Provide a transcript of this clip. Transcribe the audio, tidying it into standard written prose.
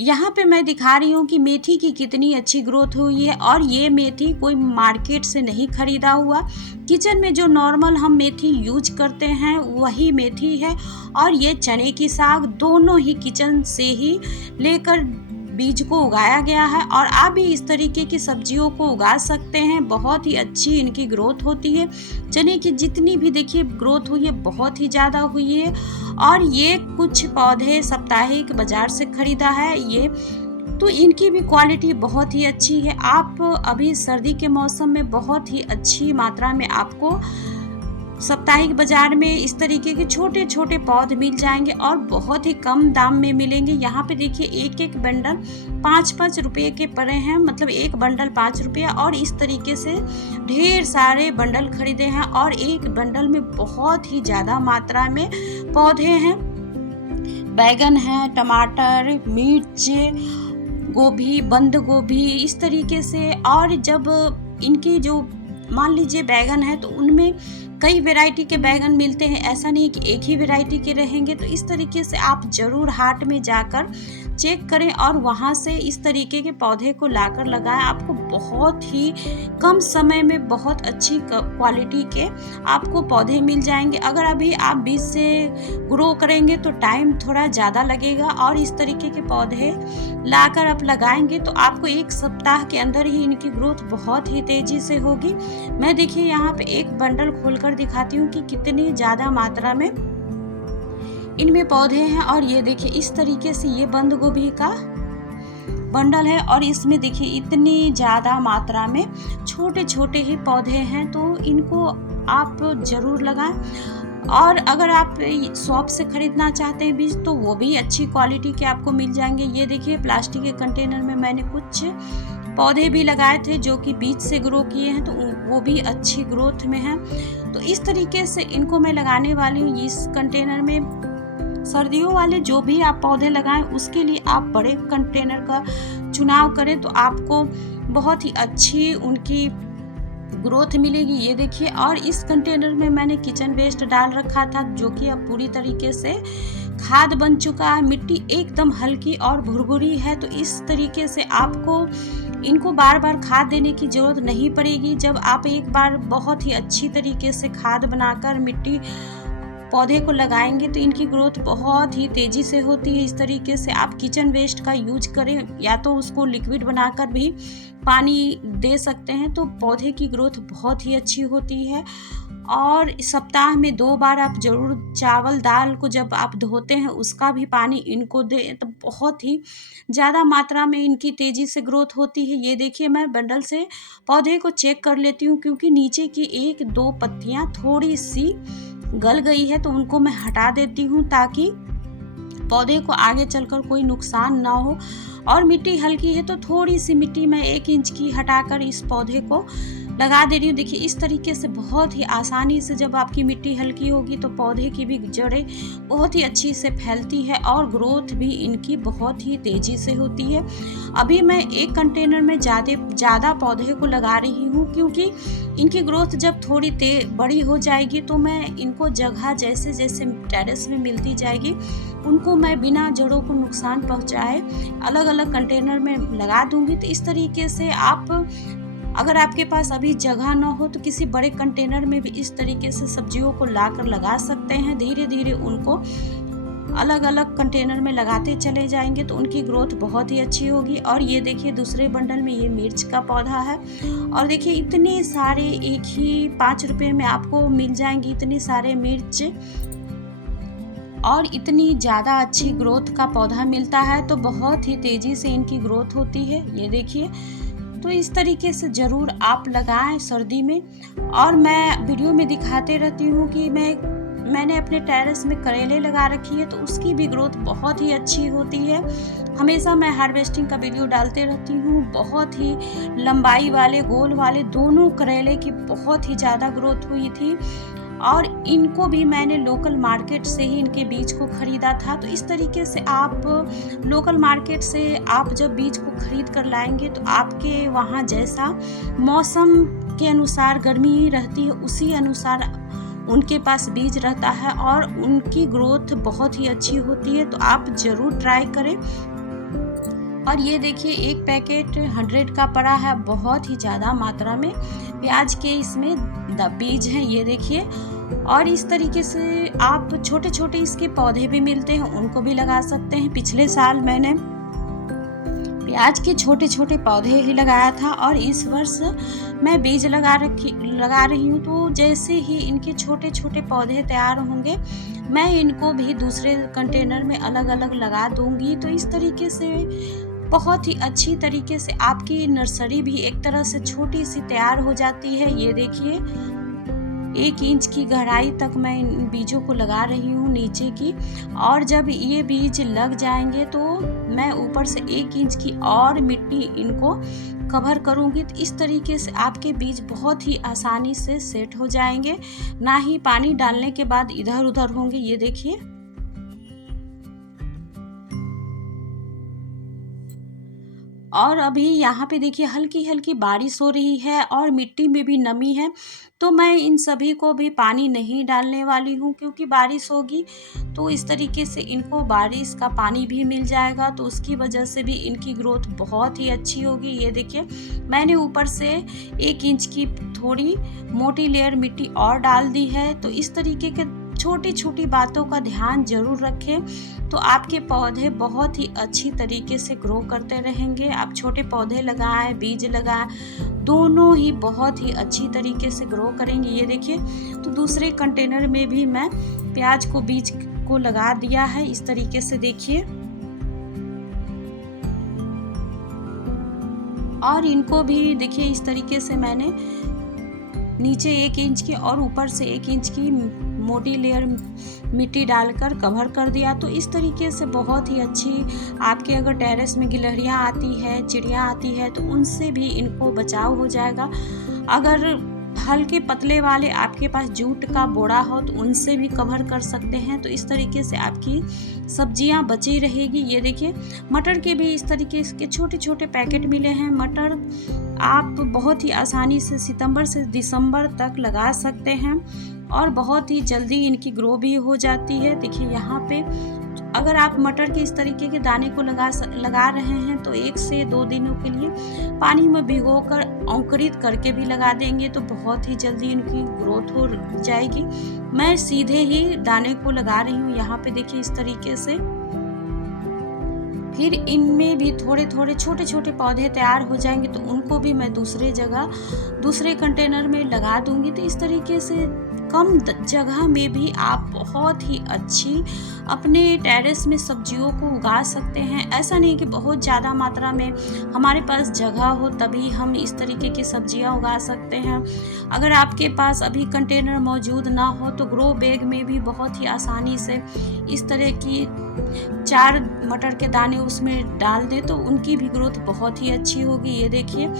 यहाँ पे मैं दिखा रही हूँ कि मेथी की कितनी अच्छी ग्रोथ हुई है। और ये मेथी कोई मार्केट से नहीं खरीदा हुआ, किचन में जो नॉर्मल हम मेथी यूज करते हैं वही मेथी है। और ये चने की साग दोनों ही किचन से ही लेकर बीज को उगाया गया है। और आप भी इस तरीके की सब्जियों को उगा सकते हैं, बहुत ही अच्छी इनकी ग्रोथ होती है। चने की जितनी भी देखिए ग्रोथ हुई है बहुत ही ज़्यादा हुई है। और ये कुछ पौधे साप्ताहिक बाजार से खरीदा है ये, तो इनकी भी क्वालिटी बहुत ही अच्छी है। आप अभी सर्दी के मौसम में बहुत ही अच्छी मात्रा में आपको साप्ताहिक बाजार में इस तरीके के छोटे छोटे पौधे मिल जाएंगे और बहुत ही कम दाम में मिलेंगे। यहाँ पे देखिए एक एक बंडल 5-5 रुपये के पड़े हैं, मतलब एक बंडल 5 रुपया। और इस तरीके से ढेर सारे बंडल खरीदे हैं और एक बंडल में बहुत ही ज़्यादा मात्रा में पौधे हैं। बैगन है, टमाटर, मिर्च, गोभी, बंद गोभी, इस तरीके से। और जब इनकी जो मान लीजिए बैगन है तो उनमें कई वैरायटी के बैगन मिलते हैं, ऐसा नहीं कि एक ही वैरायटी के रहेंगे। तो इस तरीके से आप ज़रूर हाट में जाकर चेक करें और वहाँ से इस तरीके के पौधे को लाकर लगाएं। आपको बहुत ही कम समय में बहुत अच्छी क्वालिटी के आपको पौधे मिल जाएंगे। अगर अभी आप बीज से ग्रो करेंगे तो टाइम थोड़ा ज़्यादा लगेगा, और इस तरीके के पौधे लाकर आप लगाएंगे तो आपको 1 सप्ताह के अंदर ही इनकी ग्रोथ बहुत ही तेज़ी से होगी। मैं देखिए यहाँ पे एक बंडल खोलकर दिखाती हूँ कि कितनी ज़्यादा मात्रा में इनमें पौधे हैं। और ये देखिए इस तरीके से ये बंद गोभी का बंडल है और इसमें देखिए इतनी ज़्यादा मात्रा में छोटे छोटे ही पौधे हैं, तो इनको आप ज़रूर लगाएं। और अगर आप शॉप से खरीदना चाहते हैं बीज तो वो भी अच्छी क्वालिटी के आपको मिल जाएंगे। ये देखिए प्लास्टिक के कंटेनर में मैंने कुछ पौधे भी लगाए थे जो कि बीज से ग्रो किए हैं, तो वो भी अच्छी ग्रोथ में हैं। तो इस तरीके से इनको मैं लगाने वाली हूँ इस कंटेनर में। सर्दियों वाले जो भी आप पौधे लगाएं उसके लिए आप बड़े कंटेनर का चुनाव करें तो आपको बहुत ही अच्छी उनकी ग्रोथ मिलेगी। ये देखिए, और इस कंटेनर में मैंने किचन वेस्ट डाल रखा था जो कि अब पूरी तरीके से खाद बन चुका है। मिट्टी एकदम हल्की और भुरभुरी है, तो इस तरीके से आपको इनको बार बार खाद देने की ज़रूरत नहीं पड़ेगी। जब आप एक बार बहुत ही अच्छी तरीके से खाद बनाकर मिट्टी पौधे को लगाएंगे तो इनकी ग्रोथ बहुत ही तेज़ी से होती है। इस तरीके से आप किचन वेस्ट का यूज करें, या तो उसको लिक्विड बनाकर भी पानी दे सकते हैं, तो पौधे की ग्रोथ बहुत ही अच्छी होती है। और सप्ताह में 2 बार आप ज़रूर चावल दाल को जब आप धोते हैं उसका भी पानी इनको दें, तो बहुत ही ज़्यादा मात्रा में इनकी तेज़ी से ग्रोथ होती है। ये देखिए मैं बंडल से पौधे को चेक कर लेती हूँ, क्योंकि नीचे की 1-2 पत्तियाँ थोड़ी सी गल गई है तो उनको मैं हटा देती हूँ ताकि पौधे को आगे चलकर कोई नुकसान ना हो। और मिट्टी हल्की है तो थोड़ी सी मिट्टी मैं 1 इंच की हटाकर इस पौधे को लगा दे रही हूँ। देखिए इस तरीके से बहुत ही आसानी से जब आपकी मिट्टी हल्की होगी तो पौधे की भी जड़ें बहुत ही अच्छी से फैलती है और ग्रोथ भी इनकी बहुत ही तेज़ी से होती है। अभी मैं एक कंटेनर में ज़्यादा पौधे को लगा रही हूँ, क्योंकि इनकी ग्रोथ जब थोड़ी बड़ी हो जाएगी तो मैं इनको जगह जैसे जैसे टेरेस में मिलती जाएगी उनको मैं बिना जड़ों को नुकसान पहुँचाए अलग अलग कंटेनर में लगा दूँगी। तो इस तरीके से आप, अगर आपके पास अभी जगह ना हो तो किसी बड़े कंटेनर में भी इस तरीके से सब्जियों को लाकर लगा सकते हैं। धीरे धीरे उनको अलग अलग कंटेनर में लगाते चले जाएंगे तो उनकी ग्रोथ बहुत ही अच्छी होगी। और ये देखिए दूसरे बंडल में ये मिर्च का पौधा है, और देखिए इतने सारे एक ही 5 रुपये में आपको मिल जाएंगे इतने सारे मिर्च, और इतनी ज़्यादा अच्छी ग्रोथ का पौधा मिलता है, तो बहुत ही तेज़ी से इनकी ग्रोथ होती है। ये देखिए, तो इस तरीके से ज़रूर आप लगाएं सर्दी में। और मैं वीडियो में दिखाते रहती हूँ कि मैंने अपने टेरेस में करेले लगा रखी है तो उसकी भी ग्रोथ बहुत ही अच्छी होती है। हमेशा मैं हार्वेस्टिंग का वीडियो डालते रहती हूँ। बहुत ही लंबाई वाले गोल वाले दोनों करेले की बहुत ही ज़्यादा ग्रोथ हुई थी, और इनको भी मैंने लोकल मार्केट से ही इनके बीज को ख़रीदा था। तो इस तरीके से आप लोकल मार्केट से आप जब बीज को ख़रीद कर लाएंगे तो आपके वहाँ जैसा मौसम के अनुसार गर्मी रहती है उसी अनुसार उनके पास बीज रहता है और उनकी ग्रोथ बहुत ही अच्छी होती है। तो आप ज़रूर ट्राई करें। और ये देखिए एक पैकेट 100 का पड़ा है, बहुत ही ज़्यादा मात्रा में प्याज के इसमें बीज हैं, ये देखिए। और इस तरीके से आप छोटे छोटे इसके पौधे भी मिलते हैं, उनको भी लगा सकते हैं। पिछले साल मैंने प्याज के छोटे छोटे पौधे ही लगाया था और इस वर्ष मैं बीज लगा रही हूँ। तो जैसे ही इनके छोटे छोटे पौधे तैयार होंगे मैं इनको भी दूसरे कंटेनर में अलग अलग लगा दूंगी। तो इस तरीके से बहुत ही अच्छी तरीके से आपकी नर्सरी भी एक तरह से छोटी सी तैयार हो जाती है। ये देखिए 1 इंच की गहराई तक मैं इन बीजों को लगा रही हूँ नीचे की, और जब ये बीज लग जाएंगे तो मैं ऊपर से 1 इंच की और मिट्टी इनको कवर करूँगी। तो इस तरीके से आपके बीज बहुत ही आसानी से सेट हो जाएंगे, ना ही पानी डालने के बाद इधर उधर होंगे। ये देखिए और अभी यहाँ पे देखिए हल्की हल्की बारिश हो रही है और मिट्टी में भी नमी है, तो मैं इन सभी को भी पानी नहीं डालने वाली हूँ, क्योंकि बारिश होगी तो इस तरीके से इनको बारिश का पानी भी मिल जाएगा, तो उसकी वजह से भी इनकी ग्रोथ बहुत ही अच्छी होगी। ये देखिए मैंने ऊपर से 1 इंच की थोड़ी मोटी लेयर मिट्टी और डाल दी है। तो इस तरीके के छोटी छोटी बातों का ध्यान जरूर रखें, तो आपके पौधे बहुत ही अच्छी तरीके से ग्रो करते रहेंगे। आप छोटे पौधे लगाएं, बीज लगाएं, दोनों ही बहुत ही अच्छी तरीके से ग्रो करेंगे। ये देखिए तो दूसरे कंटेनर में भी मैं प्याज को बीज को लगा दिया है इस तरीके से, देखिए। और इनको भी देखिए इस तरीके से मैंने नीचे 1 इंच की और ऊपर से 1 इंच की मोटी लेयर मिट्टी डालकर कवर कर दिया। तो इस तरीके से बहुत ही अच्छी आपके अगर टेरेस में गिलहरियाँ आती है, चिड़ियाँ आती है, तो उनसे भी इनको बचाव हो जाएगा। अगर हल्के पतले वाले आपके पास जूट का बोरा हो तो उनसे भी कवर कर सकते हैं। तो इस तरीके से आपकी सब्जियां बची रहेगी। ये देखिए मटर के भी इस तरीके के छोटे छोटे पैकेट मिले हैं। मटर आप बहुत ही आसानी से सितंबर से दिसंबर तक लगा सकते हैं और बहुत ही जल्दी इनकी ग्रो भी हो जाती है। देखिए यहाँ पे अगर आप मटर के इस तरीके के दाने को लगा रहे हैं तो 1 से 2 दिनों के लिए पानी में भिगोकर अंकुरित करके भी लगा देंगे तो बहुत ही जल्दी इनकी ग्रोथ हो जाएगी। मैं सीधे ही दाने को लगा रही हूँ यहाँ पे, देखिए इस तरीके से। फिर इनमें भी थोड़े थोड़े छोटे छोटे पौधे तैयार हो जाएंगे तो उनको भी मैं दूसरे जगह दूसरे कंटेनर में लगा दूंगी। तो इस तरीके से कम जगह में भी आप बहुत ही अच्छी अपने टेरेस में सब्जियों को उगा सकते हैं। ऐसा नहीं कि बहुत ज़्यादा मात्रा में हमारे पास जगह हो तभी हम इस तरीके की सब्जियां उगा सकते हैं। अगर आपके पास अभी कंटेनर मौजूद ना हो तो ग्रो बैग में भी बहुत ही आसानी से इस तरह की 4 मटर के दाने उसमें डाल दें तो उनकी भी ग्रोथ बहुत ही अच्छी होगी। ये देखिए